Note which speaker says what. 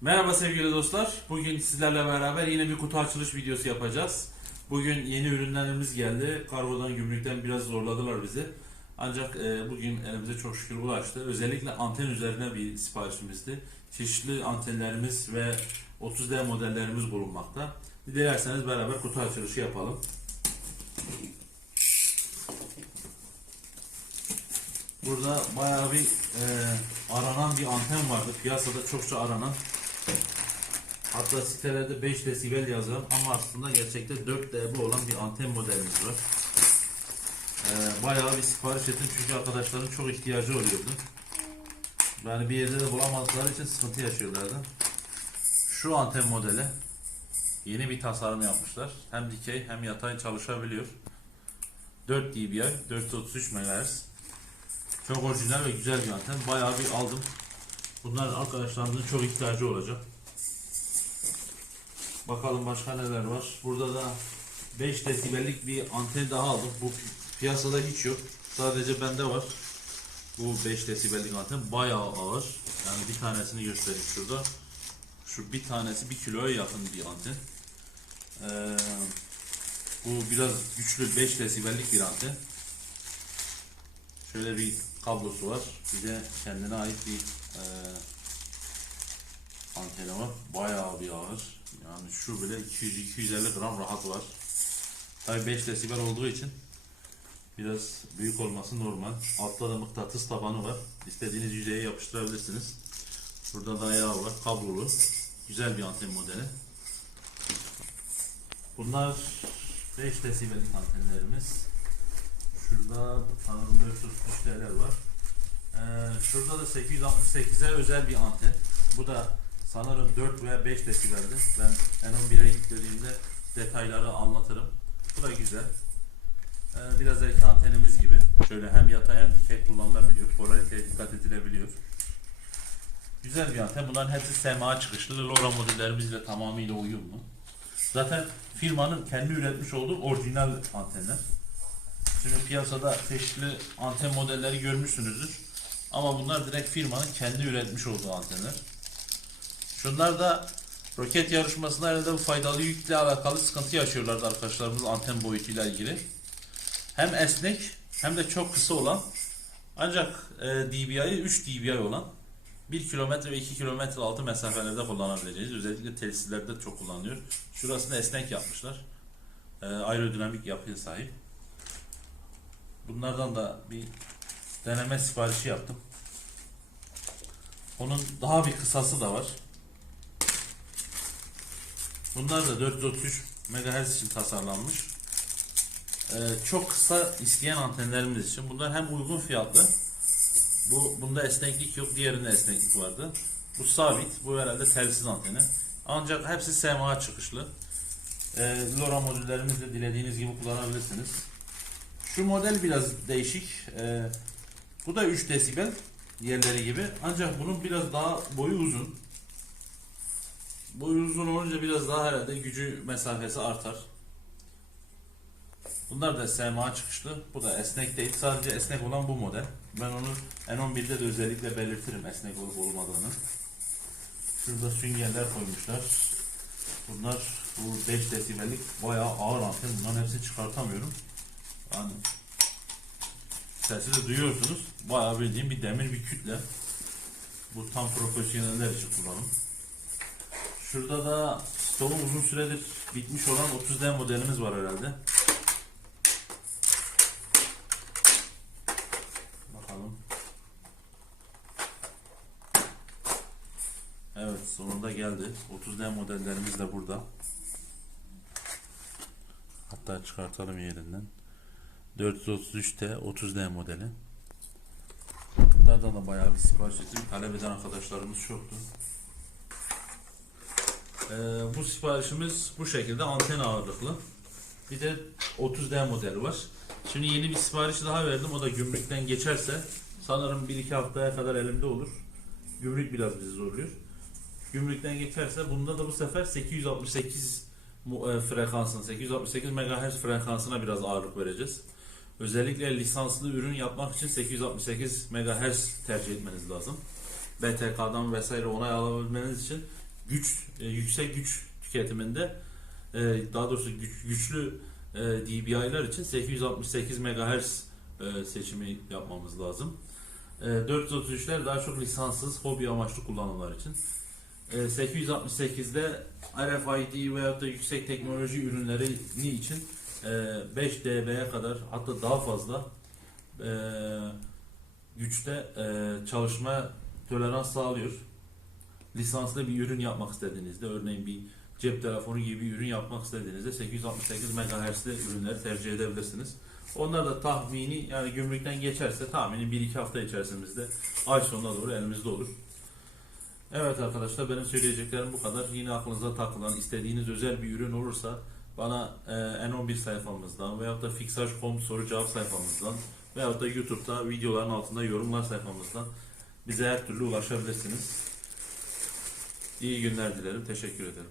Speaker 1: Merhaba sevgili dostlar. Bugün sizlerle beraber yine bir kutu açılış videosu yapacağız. Bugün yeni ürünlerimiz geldi. Kargodan, gümrükten biraz zorladılar bizi. Ancak e, bugün elimize çok şükür ulaştı. Özellikle anten üzerine bir siparişimizdi. Çeşitli antenlerimiz ve 30D modellerimiz bulunmakta. Dilerseniz beraber kutu açılışı yapalım. Burada bayağı bir e, aranan bir anten vardı. Piyasada çokça aranan. Hatta sitelerde 5 desibel yazan ama aslında gerçekte 4 dB olan bir anten modelimiz var. E, bayağı bir sipariş ettim çünkü arkadaşların çok ihtiyacı oluyordu. Yani bir yerde de bulamadıkları için sıkıntı yaşıyorlardı. Şu anten modeli yeni bir tasarım yapmışlar. Hem dikey hem yatay çalışabiliyor. 4 dBi, 433 MHz. Çok orijinal ve güzel bir anten. Bayağı bir aldım. Bunlar arkadaşlarımızın çok ihtiyacı olacak. Bakalım başka neler var. Burada da 5 desibellik bir anten daha aldım. Bu pi- piyasada hiç yok. Sadece bende var. Bu 5 desibellik anten bayağı ağır. Yani bir tanesini göstereyim şurada. Şu bir tanesi 1 kiloya yakın bir anten. Ee, bu biraz güçlü 5 desibellik bir anten. Şöyle bir kablosu var. Bir de kendine ait bir e, anteni var. Bayağı bir ağır. Yani şu bile 200-250 gram rahat var. Tabi 5 desibel olduğu için biraz büyük olması normal. Altta da mıknatıs tabanı var. İstediğiniz yüzeye yapıştırabilirsiniz. Burada da ayağı var. Kablolu. Güzel bir anten modeli. Bunlar 5 desibellik antenlerimiz. Şurada sanırım 433 TL var. Şurada da 868'e özel bir anten. Bu da sanırım 4 veya 5 desibeldi. Ben N11'e yüklediğimde detayları anlatırım. Bu da güzel. Ee, biraz erken antenimiz gibi. Şöyle hem yatay hem dikey kullanılabiliyor. Polariteye dikkat edilebiliyor. Güzel bir anten. Bunların hepsi SMA çıkışlı. LoRa modellerimizle tamamıyla uyumlu. Zaten firmanın kendi üretmiş olduğu orijinal antenler. Şimdi piyasada çeşitli anten modelleri görmüşsünüzdür. Ama bunlar direkt firmanın kendi üretmiş olduğu antenler. Şunlar da roket yarışmasında herhalde bu faydalı yükle alakalı sıkıntı yaşıyorlardı arkadaşlarımız anten boyutuyla ilgili. Hem esnek hem de çok kısa olan ancak e, DBI'yi 3 DBI olan 1 kilometre ve 2 kilometre altı mesafelerde kullanabileceğiz. Özellikle telsizlerde çok kullanılıyor. Şurasını esnek yapmışlar. E, aerodinamik yapıya sahip. Bunlardan da bir deneme siparişi yaptım. Onun daha bir kısası da var. Bunlar da 433 MHz için tasarlanmış. Ee, çok kısa isteyen antenlerimiz için. Bunlar hem uygun fiyatlı. Bu bunda esneklik yok, diğerinde esneklik vardı. Bu sabit, bu herhalde telsiz anteni. Ancak hepsi SMA çıkışlı. Ee, LoRa modüllerimizi dilediğiniz gibi kullanabilirsiniz. Şu model biraz değişik. Ee, bu da 3 desibel diğerleri gibi. Ancak bunun biraz daha boyu uzun. Boyu uzun olunca biraz daha herhalde gücü mesafesi artar. Bunlar da SMA çıkışlı. Bu da esnek değil. Sadece esnek olan bu model. Ben onu N11'de de özellikle belirtirim esnek olup olmadığını. Şurada süngerler koymuşlar. Bunlar bu 5 desibellik bayağı ağır anten. Bunların hepsini çıkartamıyorum. Yani sesi de duyuyorsunuz. Bayağı bildiğim bir demir bir kütle. Bu tam profesyoneller için kullanım. Şurada da stoğum uzun süredir bitmiş olan 30D modelimiz var herhalde. Bakalım. Evet sonunda geldi. 30D modellerimiz de burada. Hatta çıkartalım yerinden. 433T 30D modeli. Bunlardan da bayağı bir sipariş ettim. Talep eden arkadaşlarımız çoktu. Ee, bu siparişimiz bu şekilde anten ağırlıklı. Bir de 30D modeli var. Şimdi yeni bir sipariş daha verdim. O da gümrükten geçerse sanırım 1-2 haftaya kadar elimde olur. Gümrük biraz bizi zorluyor. Gümrükten geçerse bunda da bu sefer 868 mu- e, frekansın 868 MHz frekansına biraz ağırlık vereceğiz. Özellikle lisanslı ürün yapmak için 868 MHz tercih etmeniz lazım. BTK'dan vesaire onay alabilmeniz için güç e, yüksek güç tüketiminde e, daha doğrusu güç, güçlü e, DBI'lar için 868 MHz e, seçimi yapmamız lazım. E, 433'ler daha çok lisanssız hobi amaçlı kullanımlar için. E, 868'de RFID veyahut da yüksek teknoloji ürünleri için 5 dB'ye kadar hatta daha fazla e, güçte e, çalışma tolerans sağlıyor. Lisanslı bir ürün yapmak istediğinizde örneğin bir cep telefonu gibi bir ürün yapmak istediğinizde 868 MHz'li ürünleri tercih edebilirsiniz. Onlar da tahmini yani gümrükten geçerse tahmini 1-2 hafta içerisinde ay sonuna doğru elimizde olur. Evet arkadaşlar benim söyleyeceklerim bu kadar. Yine aklınıza takılan istediğiniz özel bir ürün olursa bana e, N11 sayfamızdan veyahut da Fixaj.com soru cevap sayfamızdan veyahut da YouTube'da videoların altında yorumlar sayfamızdan bize her türlü ulaşabilirsiniz. İyi günler dilerim. Teşekkür ederim.